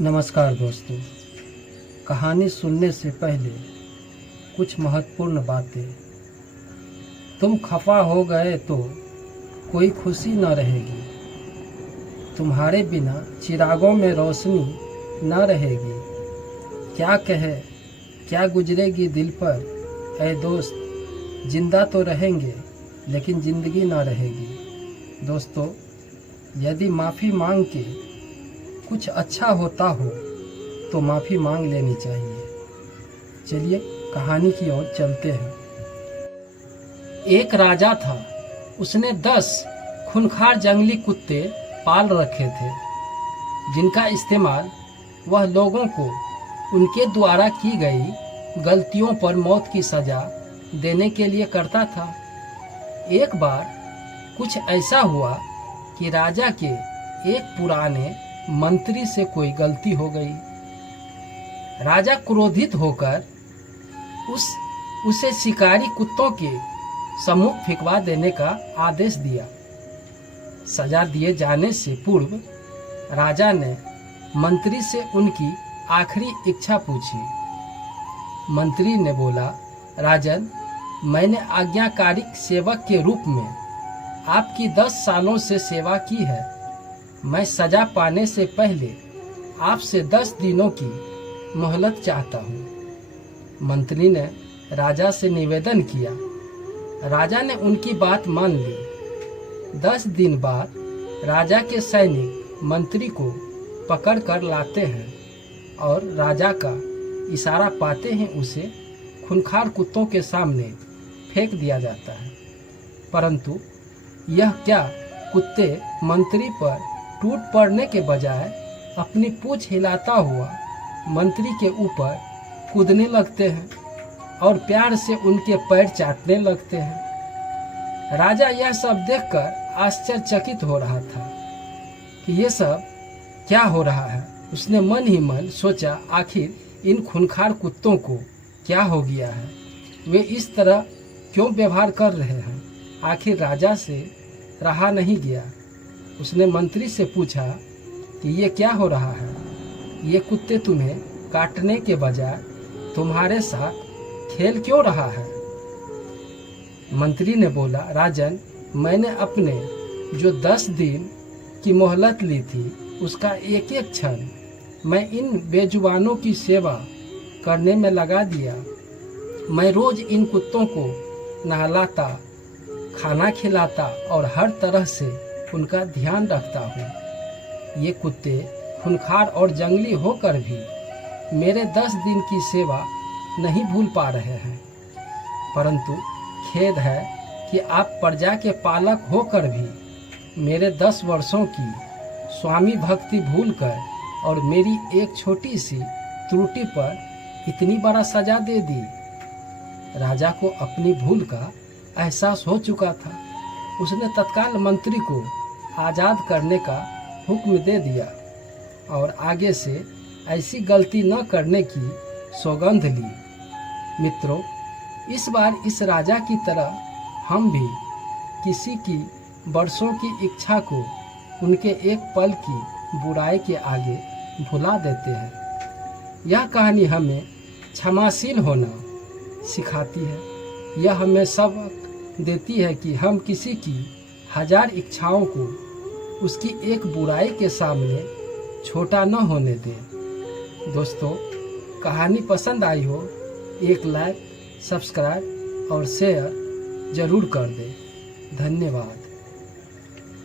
नमस्कार दोस्तों। कहानी सुनने से पहले कुछ महत्वपूर्ण बातें। तुम खफा हो गए तो कोई खुशी न रहेगी। तुम्हारे बिना चिरागों में रोशनी न रहेगी। क्या कहे क्या गुजरेगी दिल पर, ऐ दोस्त। जिंदा तो रहेंगे लेकिन ज़िंदगी न रहेगी। दोस्तों, यदि माफ़ी मांग के कुछ अच्छा होता हो तो माफ़ी मांग लेनी चाहिए। चलिए कहानी की ओर चलते हैं। एक राजा था। उसने 10 खूंखार जंगली कुत्ते पाल रखे थे, जिनका इस्तेमाल वह लोगों को उनके द्वारा की गई गलतियों पर मौत की सज़ा देने के लिए करता था। एक बार कुछ ऐसा हुआ कि राजा के एक पुराने मंत्री से कोई गलती हो गई। राजा क्रोधित होकर उसे शिकारी कुत्तों के सम्मुख फेंकवा देने का आदेश दिया। सजा दिए जाने से पूर्व राजा ने मंत्री से उनकी आखिरी इच्छा पूछी। मंत्री ने बोला, राजन, मैंने आज्ञाकारी सेवक के रूप में आपकी 10 सालों से सेवा की है। मैं सजा पाने से पहले आपसे 10 दिनों की मोहलत चाहता हूँ। मंत्री ने राजा से निवेदन किया। राजा ने उनकी बात मान ली। 10 दिन बाद राजा के सैनिक मंत्री को पकड़ कर लाते हैं और राजा का इशारा पाते हैं उसे खूंखार कुत्तों के सामने फेंक दिया जाता है। परंतु यह क्या, कुत्ते मंत्री पर टूट पड़ने के बजाय अपनी पूंछ हिलाता हुआ मंत्री के ऊपर कूदने लगते हैं और प्यार से उनके पैर चाटने लगते हैं। राजा यह सब देखकर आश्चर्यचकित हो रहा था कि ये सब क्या हो रहा है। उसने मन ही मन सोचा, आखिर इन खूंखार कुत्तों को क्या हो गया है, वे इस तरह क्यों व्यवहार कर रहे हैं। आखिर राजा से रहा नहीं गया। उसने मंत्री से पूछा कि ये क्या हो रहा है, ये कुत्ते तुम्हें काटने के बजाय तुम्हारे साथ खेल क्यों रहा है। मंत्री ने बोला, राजन, मैंने अपने जो 10 दिन की मोहलत ली थी उसका एक एक क्षण मैं इन बेजुबानों की सेवा करने में लगा दिया। मैं रोज इन कुत्तों को नहलाता, खाना खिलाता और हर तरह से उनका ध्यान रखता हूँ। ये कुत्ते खूंखार और जंगली होकर भी मेरे 10 दिन की सेवा नहीं भूल पा रहे हैं। परंतु खेद है कि आप प्रजा के पालक होकर भी मेरे 10 वर्षों की स्वामी भक्ति भूलकर और मेरी एक छोटी सी त्रुटि पर इतनी बड़ा सजा दे दी। राजा को अपनी भूल का एहसास हो चुका था। उसने तत्काल मंत्री को आज़ाद करने का हुक्म दे दिया और आगे से ऐसी गलती न करने की सौगंध ली। मित्रों, इस बार इस राजा की तरह हम भी किसी की वर्षों की इच्छा को उनके एक पल की बुराई के आगे भुला देते हैं। यह कहानी हमें क्षमाशील होना सिखाती है। यह हमें सबक देती है कि हम किसी की 1000 इच्छाओं को उसकी एक बुराई के सामने छोटा न होने दें। दोस्तों, कहानी पसंद आई हो, एक लाइक, सब्सक्राइब और शेयर जरूर कर दें। धन्यवाद।